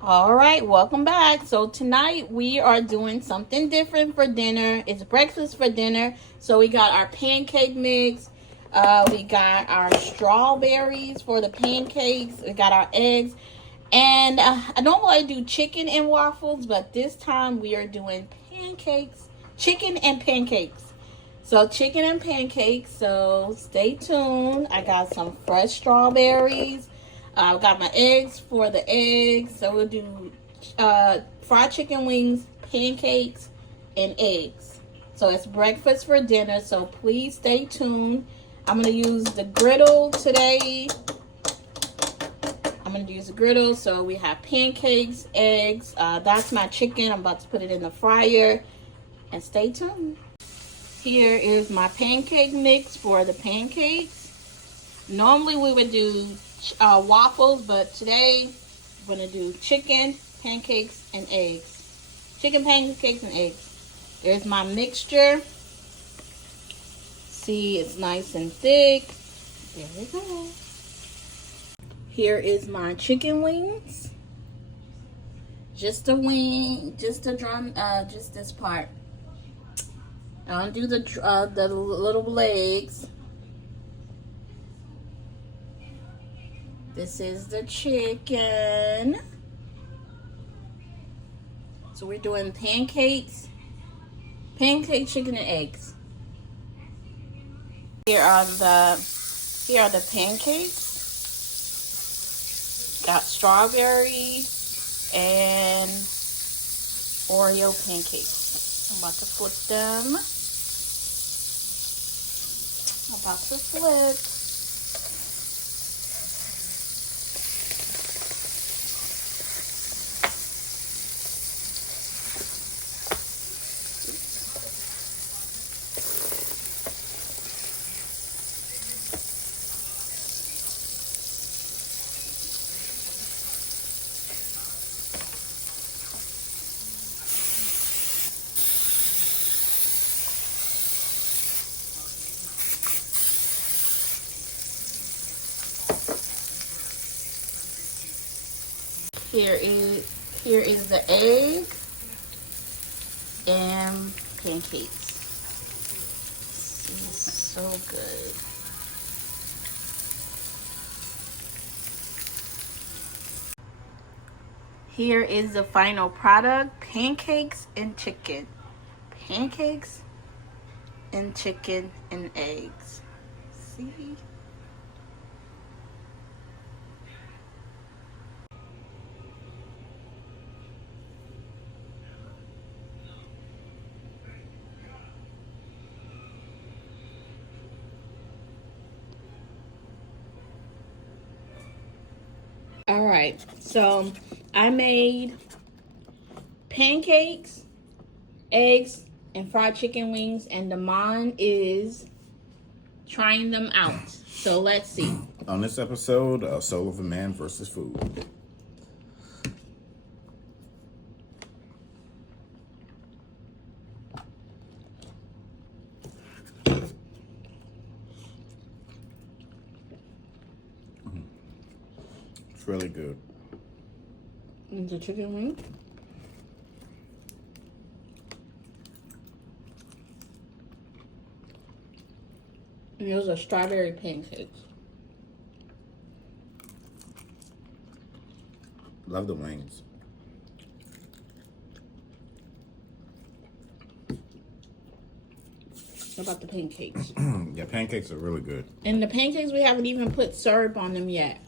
All right, welcome back. So tonight we are doing something different for dinner. It's breakfast for dinner. So we got our pancake mix. We got our strawberries for the pancakes. We got our eggs. And I normally do chicken and waffles, but this time we are doing pancakes, chicken and pancakes. So chicken and pancakes. So stay tuned. I got some fresh strawberries. I've got my eggs for the eggs. So we'll do fried chicken wings, pancakes, and eggs. So it's breakfast for dinner. So please stay tuned. I'm going to use the griddle today. I'm going to use the griddle. So we have pancakes, eggs. That's my chicken. I'm about to put it in the fryer. And stay tuned. Here is my pancake mix for the pancakes. Normally we would do waffles, but today I'm going to do chicken, pancakes, and eggs. Chicken, pancakes, and eggs. There's my mixture. See, it's nice and thick. There we go. Here is my chicken wings. Just the wing, just the drum, just this part. I don't do the little legs. This is the chicken. So we're doing pancakes, chicken, and eggs. Here are the pancakes. Got strawberry and Oreo pancakes. I'm about to flip them. About to flip. Here is the egg and pancakes. This is so good. Here is the final product: pancakes and chicken. Pancakes and chicken and eggs. See? All right, so I made pancakes, eggs, and fried chicken wings, and Damon is trying them out. So let's see. On this episode of Soul of a Man versus Food. It's really good. The chicken wing. And those are strawberry pancakes. Love the wings. What about the pancakes? Yeah, pancakes are really good. And the pancakes, we haven't even put syrup on them yet.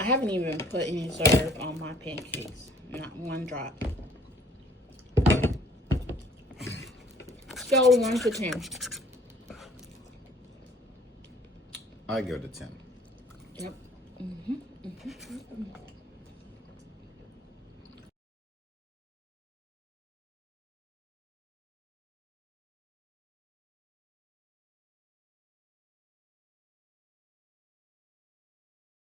I haven't even put any syrup on my pancakes. Not one drop. Scale 1 to 10. I give it a 10. Yep.